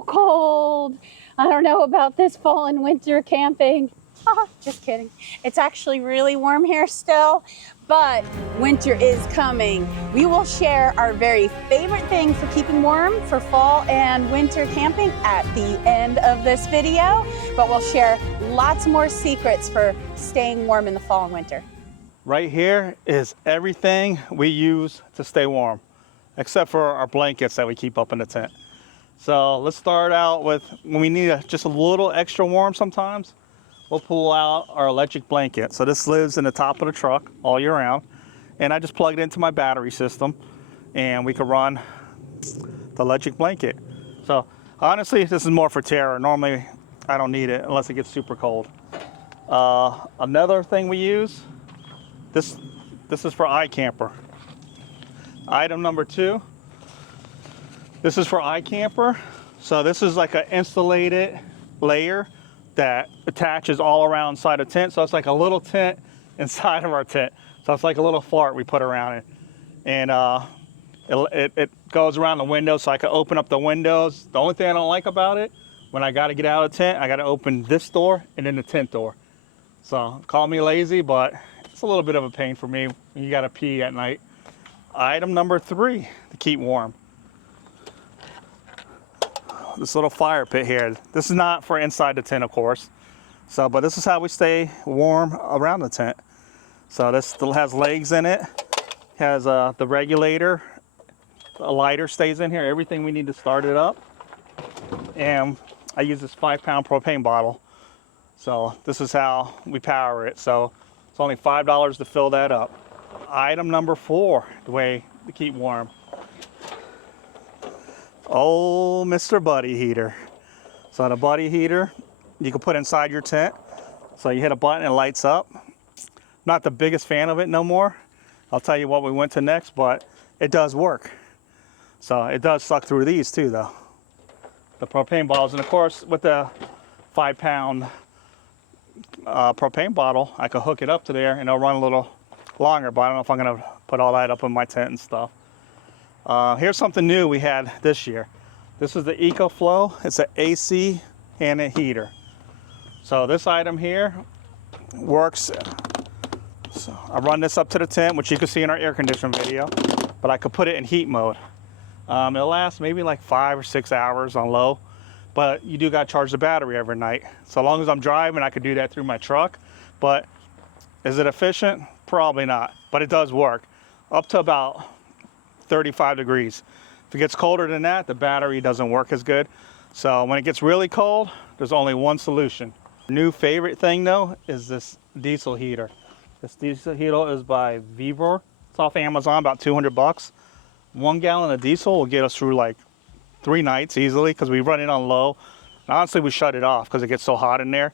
so cold. I don't know about this fall and winter camping. Just kidding. It's actually really warm here still, but winter is coming. We will share our very favorite thing for keeping warm for fall and winter camping at the end of this video, but we'll share lots more secrets for staying warm in the fall and winter. Right here is everything we use to stay warm, except for our blankets that we keep up in the tent. So let's start out with when we need just a little extra warm sometimes. We'll pull out our electric blanket. So this lives in the top of the truck all year round. And I just plug it into my battery system and we can run the electric blanket. So honestly, this is more for terror. Normally, I don't need it unless it gets super cold. Another thing we use, this is for iKamper. Item number 2, this is for iKamper. So this is like an insulated layer that attaches all around inside a tent. So it's like a little tent inside of our tent. So it's like a little fart we put around it. And it goes around the windows, so I can open up the windows. The only thing I don't like about it, when I gotta get out of the tent, I gotta open this door and then the tent door. So call me lazy, but it's a little bit of a pain for me when you gotta pee at night. Item number 3 to keep warm. This little fire pit here. This is not for inside the tent, of course. So, but this is how we stay warm around the tent. So this still has legs in it. Has the regulator. A lighter stays in here. Everything we need to start it up. And I use this 5-pound propane bottle. So this is how we power it. So it's only $5 to fill that up. Item number 4, the way to keep warm. Oh, Mr. Buddy Heater. So the Buddy Heater, you can put inside your tent. So you hit a button, it lights up. Not the biggest fan of it no more. I'll tell you what we went to next, but it does work. So it does suck through these too, though. The propane bottles, and of course, with the 5-pound propane bottle, I can hook it up to there and it'll run a little longer, but I don't know if I'm gonna put all that up in my tent and stuff. Here's something new we had this year. This is the EcoFlow. It's an AC and a heater. So this item here works. So I run this up to the tent, which you can see in our air conditioning video, but I could put it in heat mode. It'll last maybe like 5 or 6 hours on low, but you do got to charge the battery every night. So long as I'm driving, I could do that through my truck. But is it efficient? Probably not, but it does work up to about 35 degrees. If it gets colder than that, the battery doesn't work as good. So when it gets really cold, there's only one solution. New favorite thing though is this diesel heater. This diesel heater is by VEVOR. It's off Amazon, about 200 bucks. 1 gallon of diesel will get us through like 3 nights easily because we run it on low. And honestly, we shut it off because it gets so hot in there.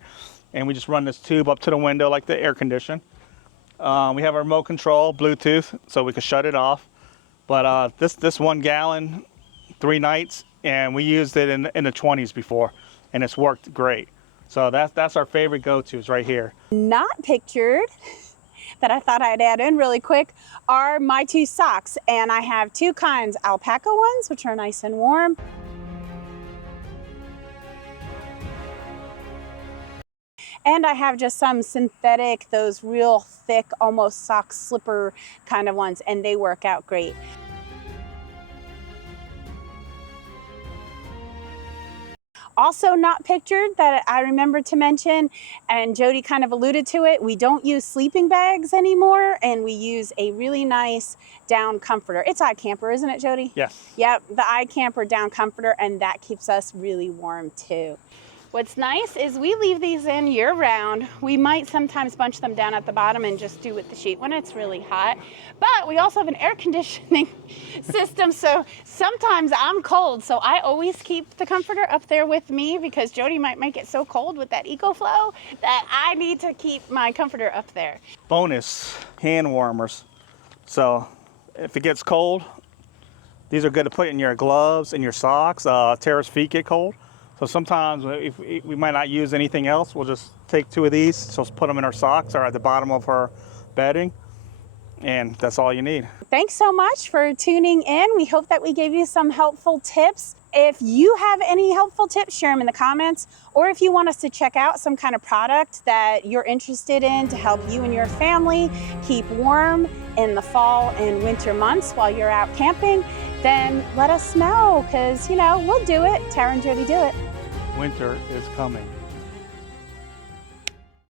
And we just run this tube up to the window like the air condition. We have our remote control, Bluetooth, so we can shut it off. But this 1 gallon, 3 nights, and we used it in the 20s before, and it's worked great. So that's our favorite go-tos right here. Not pictured, that I thought I'd add in really quick, are my 2 socks. And I have 2 kinds, alpaca ones, which are nice and warm. And I have just some synthetic, those real thick, almost sock slipper kind of ones, and they work out great. Also not pictured that I remember to mention, and Jody kind of alluded to it, we don't use sleeping bags anymore, and we use a really nice down comforter. It's iKamper, isn't it, Jody? Yes. Yep, the iKamper down comforter, and that keeps us really warm too. What's nice is we leave these in year round. We might sometimes bunch them down at the bottom and just do with the sheet when it's really hot. But we also have an air conditioning system, so sometimes I'm cold. So I always keep the comforter up there with me because Jody might make it so cold with that EcoFlow that I need to keep my comforter up there. Bonus, hand warmers. So if it gets cold, these are good to put in your gloves and your socks. Tara's feet get cold. So sometimes if we might not use anything else, we'll just take 2 of these, so let's put them in our socks or at the bottom of her bedding. and that's all you need. Thanks so much for tuning in. We hope that we gave you some helpful tips. If you have any helpful tips, share them in the comments, or if you want us to check out some kind of product that you're interested in to help you and your family keep warm in the fall and winter months while you're out camping, then let us know, because, you know, we'll do it. Tara and Jody do it. Winter is coming.